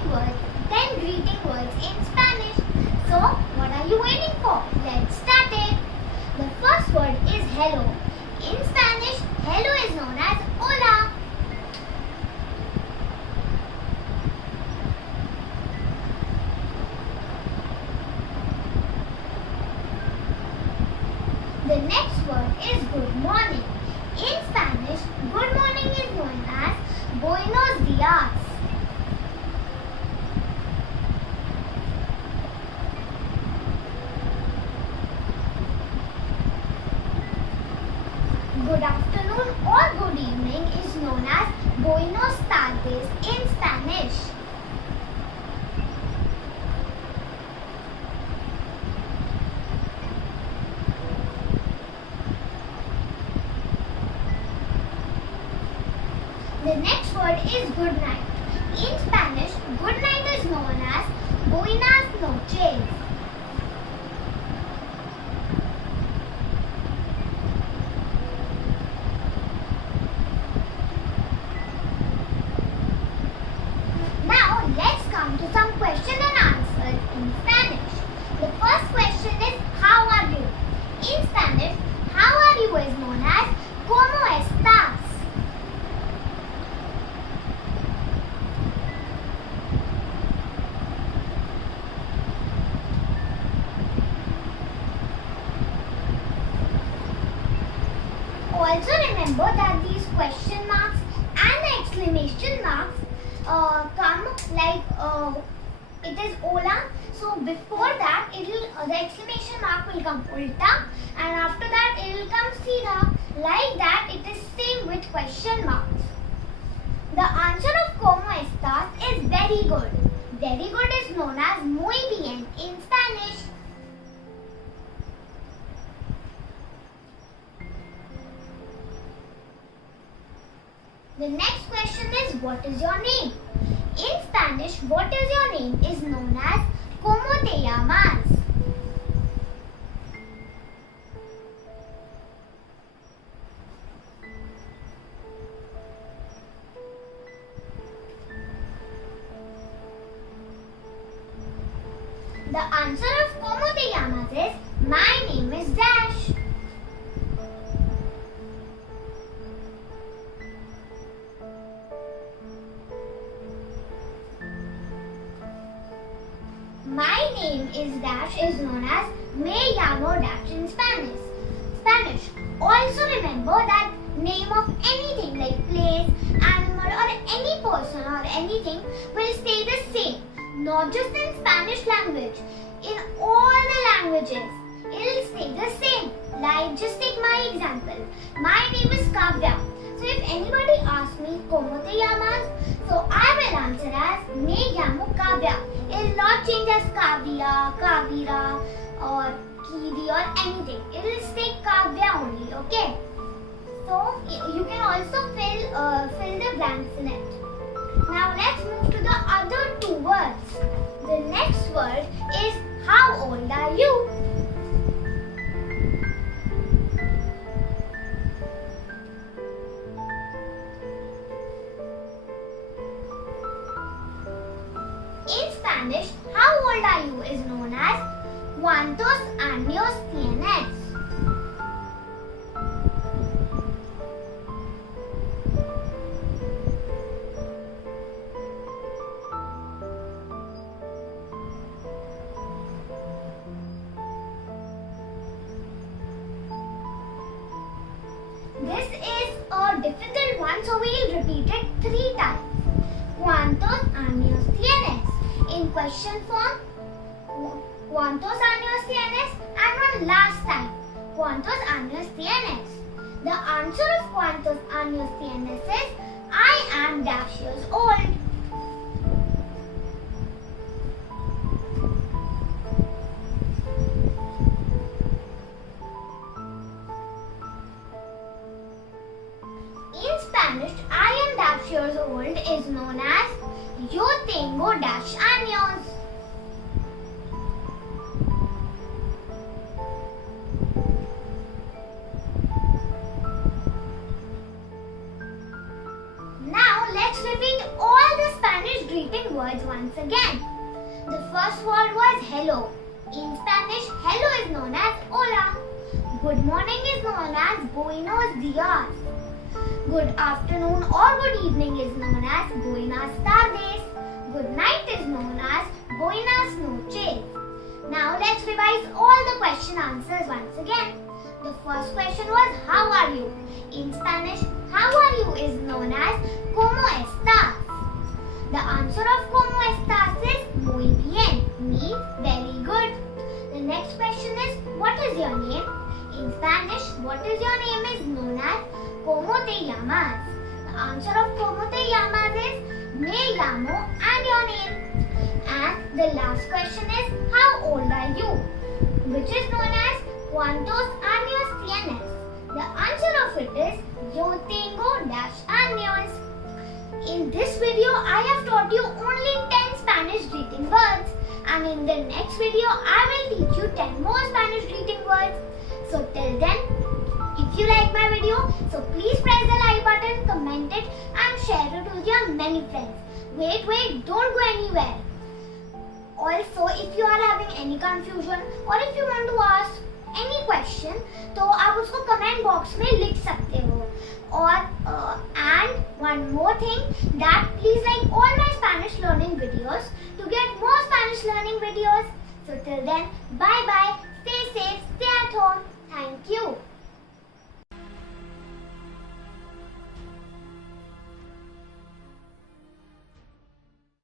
10 greeting words in Spanish. So, what are you waiting for? Let's start it. The first word is hello. In Spanish, hello is known as hola. The next word is good morning. In Spanish, good morning is known as buenos dias. Good afternoon or good evening is known as buenos tardes in Spanish. The next word is good night. In Spanish, good night is known as buenas noches. Now, let's come to some question and answers in Spanish. The first question is, how are you? In Spanish, how are you is known as ¿Cómo estás? Also remember that these question marks and the exclamation marks come like it is hola. So before that, the exclamation mark will come ulta, and after that it will come seedha. Like that, it is same with question marks. The answer of ¿Cómo estás? Is very good. Very good is known as muy bien in Spanish. The next question is, what is your name? In Spanish, what is your name is known as ¿Cómo te llamas? The answer of ¿Cómo te llamas? Is my name is Dash. My name is Dash is known as Me llamo Dash in Spanish. Also remember that name of anything like place, animal or any person or anything will stay the same. Not just in Spanish language. In all the languages, it will stay the same. Like, just take my example. My name is Kavya. So if anybody asks me ¿Cómo te llamas? So I will answer as Me llamo Kavya. It will not change as Kavya, Kavira or Kiri or anything. It will stay Kavya only, okay? So you can also fill the blanks in it. Now let's move to the other two words. The next word is, how old are you? In Spanish, how old are you is known as ¿Cuántos años tienes? This is a difficult one, so we will repeat it 3 times. ¿Cuántos años tienes? In question form, ¿Cuántos años tienes? And one last time, ¿Cuántos años tienes? The answer of ¿Cuántos años tienes? Is I am dash years old. In Spanish, I am dash years old is known as Yo tengo dash años. Now let's repeat all the Spanish greeting words words once again. The first word was hello. In Spanish, hello is known as hola. Good morning is known as buenos dias. Good afternoon or good evening is known as buenas tardes. Good night is known as buenas noches. Now let's revise all the question answers once again. The first question was how are you? In Spanish, how are you is known as ¿Cómo estás? The answer of ¿Cómo estás? Is muy bien, means very good. The next question is what is your name? In Spanish, what is your name is known as ¿Cómo te llamas? The answer of ¿Cómo te llamas? Is me llamo and your name. And the last question is how old are you? Which is known as ¿Cuántos años tienes? The answer of it is yo tengo -años. In this video, I have taught you only 10 Spanish greeting words. And in the next video, I will teach you 10 more Spanish greeting words. So till then, if you like my video, so please press the like button, comment it and share it with your many friends. Wait, don't go anywhere. Also, if you are having any confusion or if you want to ask any question, तो आप उसको comment box में लिख सकते हो. और and one more thing that please like all my Spanish learning videos to get more Spanish learning videos. So till then, bye bye. Stay safe, stay at home. Thank you.